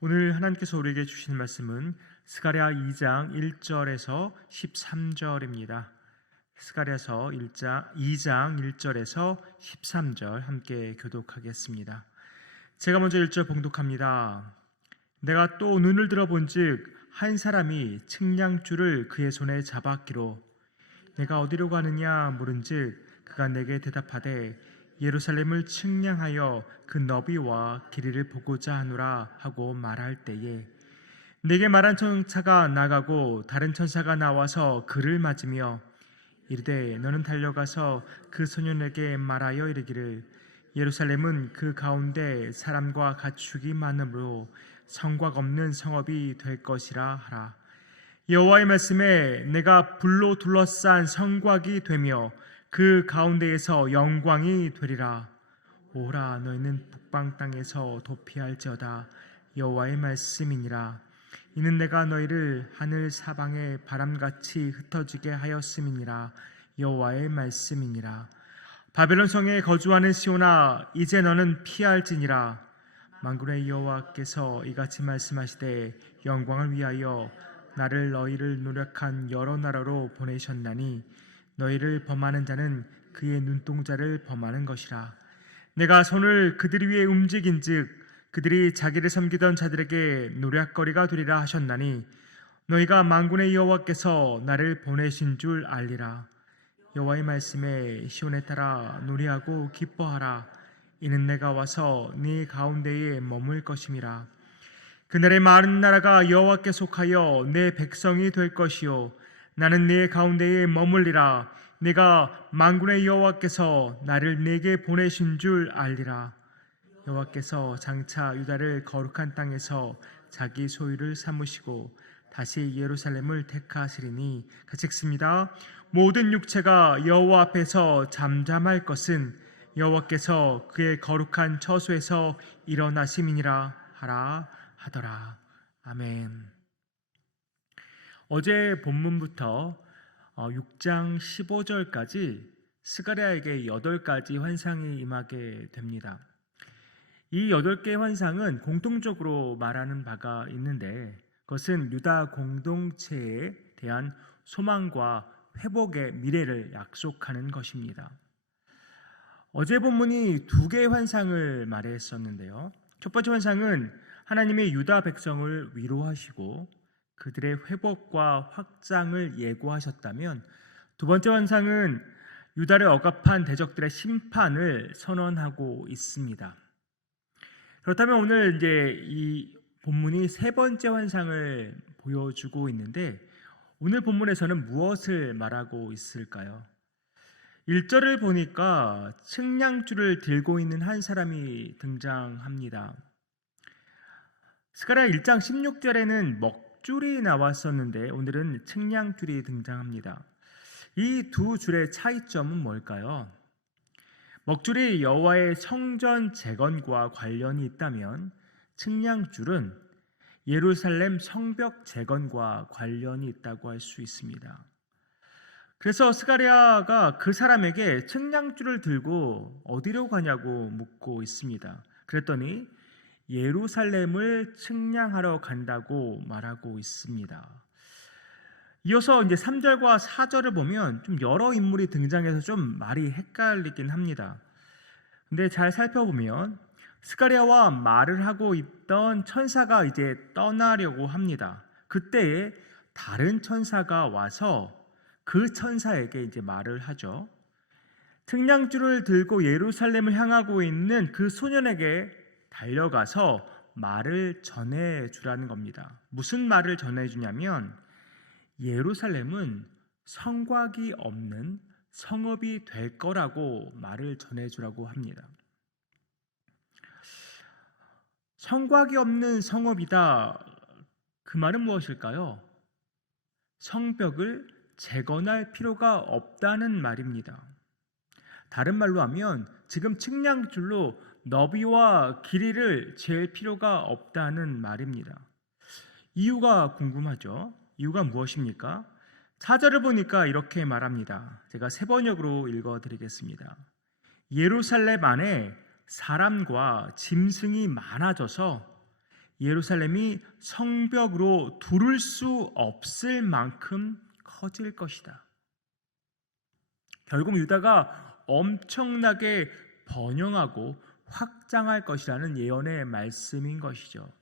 오늘 하나님께서 우리에게 주신 말씀은 스가랴 2장 1절에서 13절입니다. 스가랴서 2장 1절에서 13절 함께 교독하겠습니다. 제가 먼저 1절 봉독합니다. 내가 또 눈을 들어본즉 한 사람이 측량줄을 그의 손에 잡았기로 내가 어디로 가느냐 물은즉 그가 내게 대답하되 예루살렘을 측량하여 그 너비와 길이를 보고자 하노라 하고 말할 때에 내게 말한 천사가 나가고 다른 천사가 나와서 그를 맞으며 이르되 너는 달려가서 그 소년에게 말하여 이르기를 예루살렘은 그 가운데 사람과 가축이 많으므로 성곽 없는 성읍이 될 것이라 하라. 여호와의 말씀에 내가 불로 둘러싼 성곽이 되며 그 가운데에서 영광이 되리라. 오라 너희는 북방 땅에서 도피할지어다. 여호와의 말씀이니라. 이는 내가 너희를 하늘 사방에 바람같이 흩어지게 하였음이니라. 여호와의 말씀이니라. 바벨론 성에 거주하는 시온아 이제 너는 피할지니라. 만군의 여호와께서 이같이 말씀하시되 영광을 위하여 나를 너희를 노력한 여러 나라로 보내셨나니 너희를 범하는 자는 그의 눈동자를 범하는 것이라. 내가 손을 그들 위에 움직인즉 그들이 자기를 섬기던 자들에게 노략거리가 되리라 하셨나니 너희가 만군의 여호와께서 나를 보내신 줄 알리라. 여호와의 말씀에 시온에 따라 노래하고 기뻐하라. 이는 내가 와서 네 가운데에 머물 것임이라. 그날의 많은 나라가 여호와께 속하여 내 백성이 될 것이요 나는 네 가운데에 머물리라. 내가 만군의 여호와께서 나를 네게 보내신 줄 알리라. 여호와께서 장차 유다를 거룩한 땅에서 자기 소유를 삼으시고 다시 예루살렘을 택하시리니 같이 읽습니다. 모든 육체가 여호와 앞에서 잠잠할 것은 여호와께서 그의 거룩한 처소에서 일어나심이니라 하라 하더라. 아멘. 어제 본문부터 6장 15절까지 스가랴에게 8가지 환상이 임하게 됩니다. 이 8개의 환상은 공통적으로 말하는 바가 있는데 그것은 유다 공동체에 대한 소망과 회복의 미래를 약속하는 것입니다. 어제 본문이 2개의 환상을 말했었는데요. 첫 번째 환상은 하나님의 유다 백성을 위로하시고 그들의 회복과 확장을 예고하셨다면 두 번째 환상은 유다를 억압한 대적들의 심판을 선언하고 있습니다. 그렇다면 오늘 이제 이 본문이 세 번째 환상을 보여주고 있는데 오늘 본문에서는 무엇을 말하고 있을까요? 1절을 보니까 측량줄을 들고 있는 한 사람이 등장합니다. 스가랴 1장 16절에는 먹줄이 나왔었는데 오늘은 측량줄이 등장합니다. 이 두 줄의 차이점은 뭘까요? 먹줄이 여호와의 성전 재건과 관련이 있다면 측량줄은 예루살렘 성벽 재건과 관련이 있다고 할 수 있습니다. 그래서 스가랴가 그 사람에게 측량줄을 들고 어디로 가냐고 묻고 있습니다. 그랬더니 예루살렘을 측량하러 간다고 말하고 있습니다. 이어서 이제 3절과 4절을 보면 좀 여러 인물이 등장해서 좀 말이 헷갈리긴 합니다. 근데 잘 살펴보면 스가랴와 말을 하고 있던 천사가 이제 떠나려고 합니다. 그때에 다른 천사가 와서 그 천사에게 이제 말을 하죠. 측량줄을 들고 예루살렘을 향하고 있는 그 소년에게 달려가서 말을 전해주라는 겁니다. 무슨 말을 전해주냐면 예루살렘은 성곽이 없는 성읍이 될 거라고 말을 전해주라고 합니다. 성곽이 없는 성읍이다. 그 말은 무엇일까요? 성벽을 재건할 필요가 없다는 말입니다. 다른 말로 하면 지금 측량줄로 너비와 길이를 잴 필요가 없다는 말입니다. 이유가 궁금하죠? 이유가 무엇입니까? 4절을 보니까 이렇게 말합니다. 제가 세 번역으로 읽어드리겠습니다. 예루살렘 안에 사람과 짐승이 많아져서 예루살렘이 성벽으로 두를 수 없을 만큼 커질 것이다. 결국 유다가 엄청나게 번영하고 확장할 것이라는 예언의 말씀인 것이죠.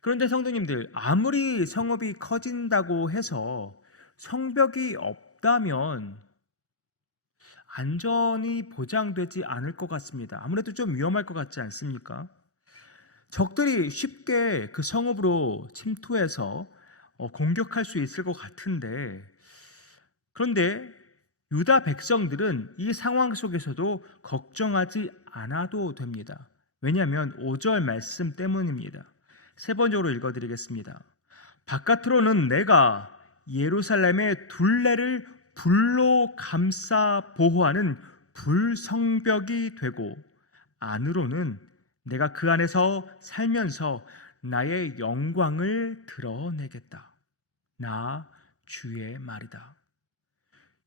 그런데 성도님들, 아무리 성읍이 커진다고 해서 성벽이 없다면 안전이 보장되지 않을 것 같습니다. 아무래도 좀 위험할 것 같지 않습니까? 적들이 쉽게 그 성읍으로 침투해서 공격할 수 있을 것 같은데, 그런데 유다 백성들은 이 상황 속에서도 걱정하지 않아도 됩니다. 왜냐하면 5절 말씀 때문입니다. 세 번째로 읽어드리겠습니다. 바깥으로는 내가 예루살렘의 둘레를 불로 감싸 보호하는 불성벽이 되고, 안으로는 내가 그 안에서 살면서 나의 영광을 드러내겠다. 나 주의 말이다.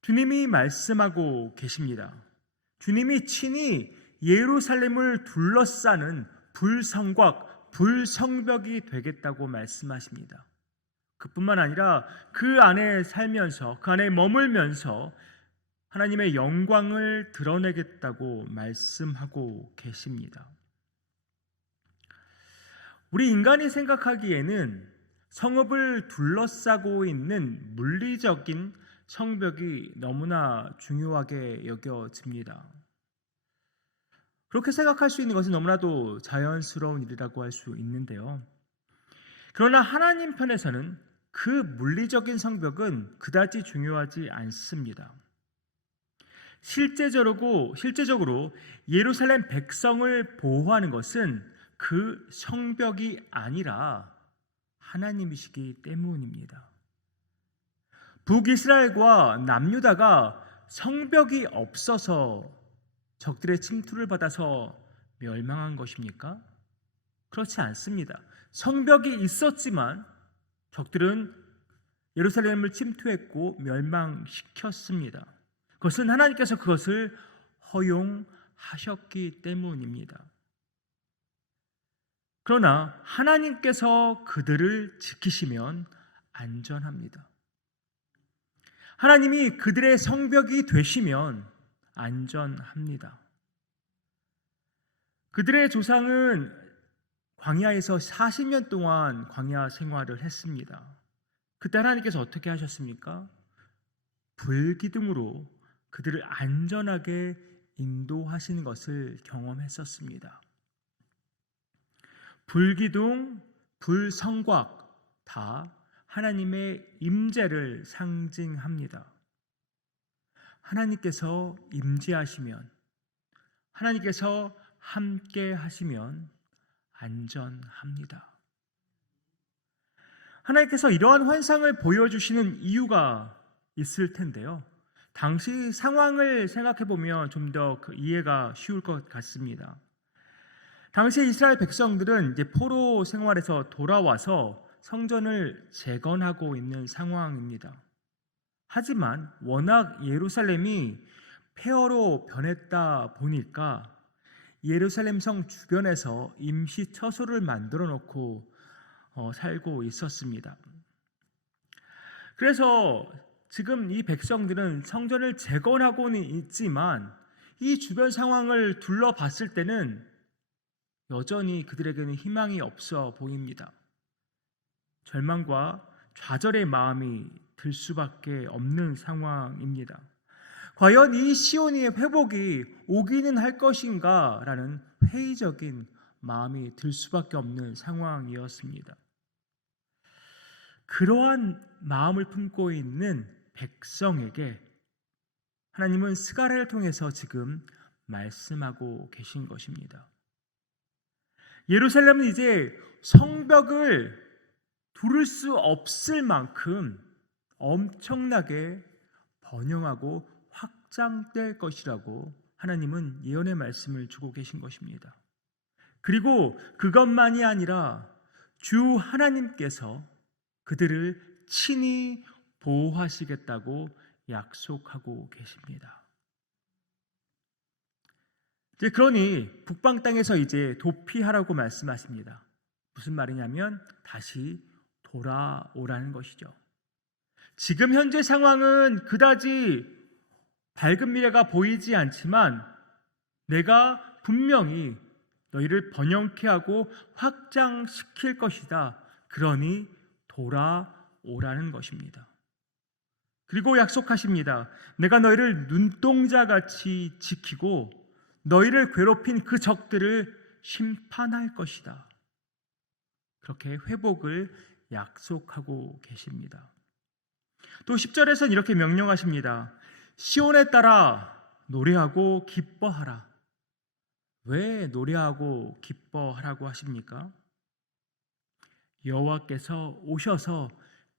주님이 말씀하고 계십니다. 주님이 친히 예루살렘을 둘러싸는 불성곽, 불성벽이 되겠다고 말씀하십니다. 그뿐만 아니라 그 안에 살면서, 그 안에 머물면서 하나님의 영광을 드러내겠다고 말씀하고 계십니다. 우리 인간이 생각하기에는 성읍을 둘러싸고 있는 물리적인 성벽이 너무나 중요하게 여겨집니다. 그렇게 생각할 수 있는 것은 너무나도 자연스러운 일이라고 할 수 있는데요. 그러나 하나님 편에서는 그 물리적인 성벽은 그다지 중요하지 않습니다. 실제적으로 예루살렘 백성을 보호하는 것은 그 성벽이 아니라 하나님이시기 때문입니다. 북이스라엘과 남유다가 성벽이 없어서 적들의 침투를 받아서 멸망한 것입니까? 그렇지 않습니다. 성벽이 있었지만 적들은 예루살렘을 침투했고 멸망시켰습니다. 그것은 하나님께서 그것을 허용하셨기 때문입니다. 그러나 하나님께서 그들을 지키시면 안전합니다. 하나님이 그들의 성벽이 되시면 안전합니다. 그들의 조상은 광야에서 40년 동안 광야 생활을 했습니다. 그때 하나님께서 어떻게 하셨습니까? 불기둥으로 그들을 안전하게 인도하시는 것을 경험했었습니다. 불기둥, 불성곽 다 하나님의 임재를 상징합니다. 하나님께서 임재하시면, 하나님께서 함께 하시면 안전합니다. 하나님께서 이러한 환상을 보여주시는 이유가 있을 텐데요. 당시 상황을 생각해 보면 좀 더 이해가 쉬울 것 같습니다. 당시 이스라엘 백성들은 이제 포로 생활에서 돌아와서 성전을 재건하고 있는 상황입니다. 하지만 워낙 예루살렘이 폐허로 변했다 보니까 예루살렘 성 주변에서 임시 처소를 만들어 놓고 살고 있었습니다. 그래서 지금 이 백성들은 성전을 재건하고는 있지만 이 주변 상황을 둘러봤을 때는 여전히 그들에게는 희망이 없어 보입니다. 절망과 좌절의 마음이 들 수밖에 없는 상황입니다. 과연 이 시온의 회복이 오기는 할 것인가 라는 회의적인 마음이 들 수밖에 없는 상황이었습니다. 그러한 마음을 품고 있는 백성에게 하나님은 스가랴를 통해서 지금 말씀하고 계신 것입니다. 예루살렘은 이제 성벽을 두를 수 없을 만큼 엄청나게 번영하고 확장될 것이라고 하나님은 예언의 말씀을 주고 계신 것입니다. 그리고 그것만이 아니라 주 하나님께서 그들을 친히 보호하시겠다고 약속하고 계십니다. 이제 그러니 북방 땅에서 이제 도피하라고 말씀하십니다. 무슨 말이냐면 다시 돌아오라는 것이죠. 지금 현재 상황은 그다지 밝은 미래가 보이지 않지만 내가 분명히 너희를 번영케 하고 확장시킬 것이다. 그러니 돌아오라는 것입니다. 그리고 약속하십니다. 내가 너희를 눈동자같이 지키고 너희를 괴롭힌 그 적들을 심판할 것이다. 그렇게 회복을 약속하고 계십니다. 또 10절에서는 이렇게 명령하십니다. 시온에 따라 노래하고 기뻐하라. 왜 노래하고 기뻐하라고 하십니까? 여호와께서 오셔서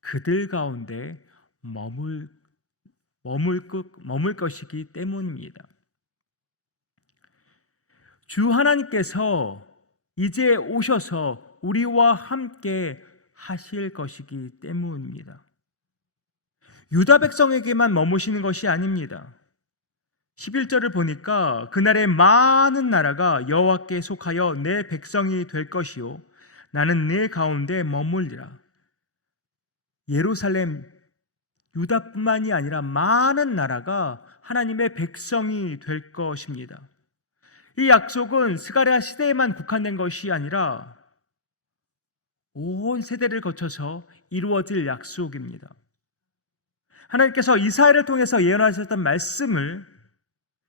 그들 가운데 머물 것이기 때문입니다. 주 하나님께서 이제 오셔서 우리와 함께 하실 것이기 때문입니다. 유다 백성에게만 머무시는 것이 아닙니다. 11절을 보니까 그날에 많은 나라가 여호와께 속하여 내 백성이 될 것이요 나는 내 가운데 머물리라. 예루살렘 유다뿐만이 아니라 많은 나라가 하나님의 백성이 될 것입니다. 이 약속은 스가랴 시대에만 국한된 것이 아니라 온 세대를 거쳐서 이루어질 약속입니다. 하나님께서 이사야를 통해서 예언하셨던 말씀을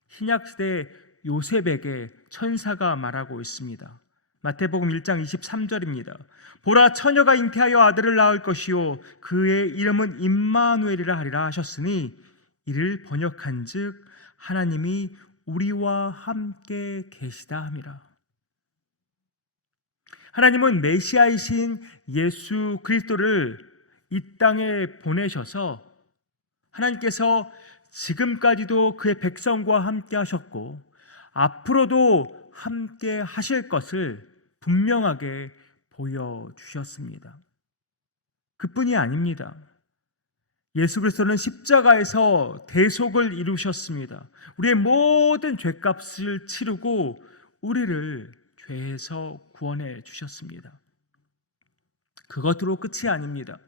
신약시대 요셉에게 천사가 말하고 있습니다. 마태복음 1장 23절입니다. 보라, 처녀가 잉태하여 아들을 낳을 것이요 그의 이름은 임마누엘이라 하리라 하셨으니 이를 번역한즉 하나님이 우리와 함께 계시다 함이라. 하나님은 메시아이신 예수 그리스도를 이 땅에 보내셔서 하나님께서 지금까지도 그의 백성과 함께 하셨고 앞으로도 함께 하실 것을 분명하게 보여주셨습니다. 그뿐이 아닙니다. 예수 그리스도는 십자가에서 대속을 이루셨습니다. 우리의 모든 죄값을 치르고 우리를 죄에서 구원해 주셨습니다. 그것으로 끝이 아닙니다.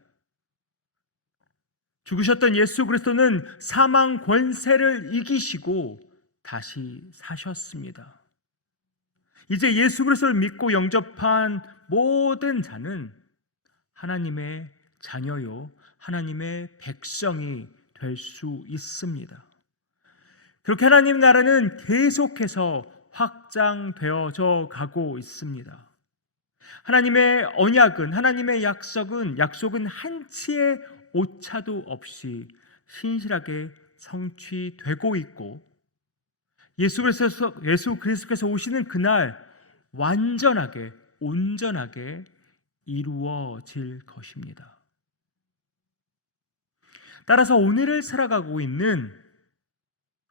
죽으셨던 예수 그리스도는 사망 권세를 이기시고 다시 사셨습니다. 이제 예수 그리스도를 믿고 영접한 모든 자는 하나님의 자녀요 하나님의 백성이 될 수 있습니다. 그렇게 하나님 나라는 계속해서 확장되어져 가고 있습니다. 하나님의 언약은, 하나님의 약속은 한치의 오차도 없이 신실하게 성취되고 있고 예수 그리스도께서 오시는 그날 완전하게 온전하게 이루어질 것입니다. 따라서 오늘을 살아가고 있는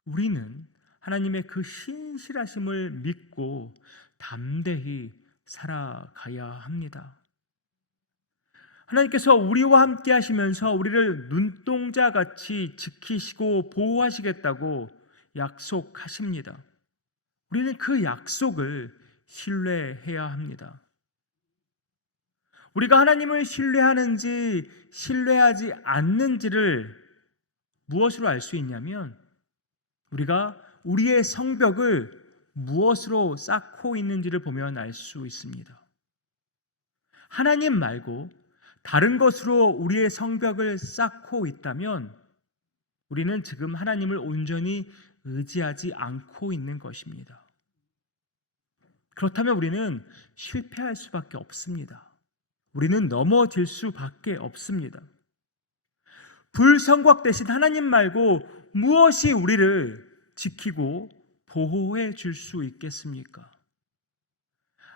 우리는 하나님의 그 신실하심을 믿고 담대히 살아가야 합니다. 하나님께서 우리와 함께 하시면서 우리를 눈동자같이 지키시고 보호하시겠다고 약속하십니다. 우리는 그 약속을 신뢰해야 합니다. 우리가 하나님을 신뢰하는지 신뢰하지 않는지를 무엇으로 알 수 있냐면 우리가 우리의 성벽을 무엇으로 쌓고 있는지를 보면 알 수 있습니다. 하나님 말고 다른 것으로 우리의 성벽을 쌓고 있다면 우리는 지금 하나님을 온전히 의지하지 않고 있는 것입니다. 그렇다면 우리는 실패할 수밖에 없습니다. 우리는 넘어질 수밖에 없습니다. 불성곽 대신 하나님 말고 무엇이 우리를 지키고 보호해 줄 수 있겠습니까?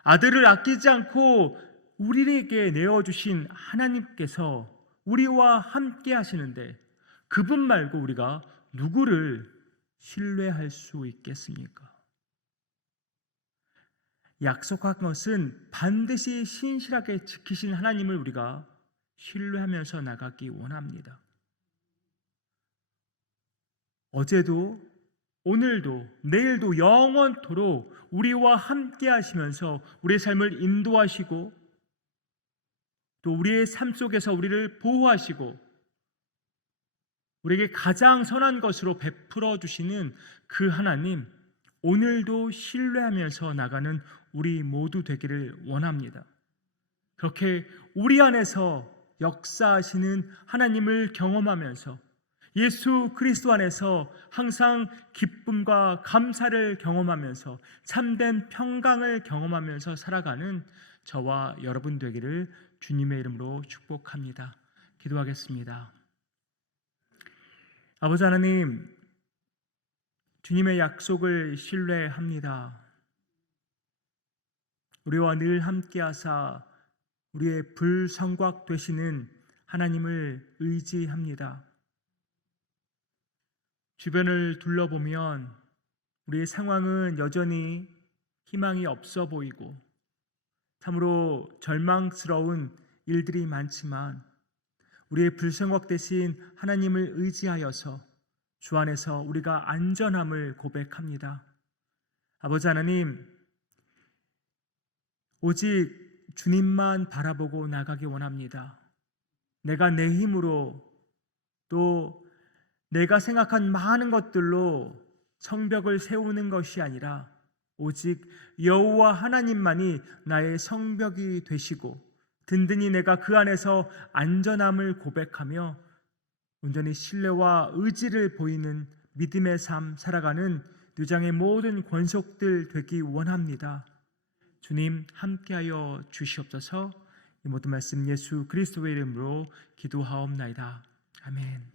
아들을 아끼지 않고 우리에게 내어주신 하나님께서 우리와 함께 하시는데 그분 말고 우리가 누구를 신뢰할 수 있겠습니까? 약속한 것은 반드시 신실하게 지키신 하나님을 우리가 신뢰하면서 나가기 원합니다. 어제도 오늘도 내일도 영원토록 우리와 함께 하시면서 우리의 삶을 인도하시고 또 우리의 삶 속에서 우리를 보호하시고 우리에게 가장 선한 것으로 베풀어 주시는 그 하나님, 오늘도 신뢰하면서 나가는 우리 모두 되기를 원합니다. 그렇게 우리 안에서 역사하시는 하나님을 경험하면서 예수 그리스도 안에서 항상 기쁨과 감사를 경험하면서 참된 평강을 경험하면서 살아가는 저와 여러분 되기를 주님의 이름으로 축복합니다. 기도하겠습니다. 아버지 하나님, 주님의 약속을 신뢰합니다. 우리와 늘 함께하사 우리의 불성곽 되시는 하나님을 의지합니다. 주변을 둘러보면 우리의 상황은 여전히 희망이 없어 보이고 참으로 절망스러운 일들이 많지만 우리의 불성곽 되신 하나님을 의지하여서 주 안에서 우리가 안전함을 고백합니다. 아버지 하나님, 오직 주님만 바라보고 나가기 원합니다. 내가 내 힘으로 또 내가 생각한 많은 것들로 성벽을 세우는 것이 아니라 오직 여호와 하나님만이 나의 성벽이 되시고 든든히 내가 그 안에서 안전함을 고백하며 온전히 신뢰와 의지를 보이는 믿음의 삶 살아가는 뇌장의 모든 권속들 되기 원합니다. 주님 함께하여 주시옵소서. 이 모든 말씀 예수 그리스도의 이름으로 기도하옵나이다. 아멘.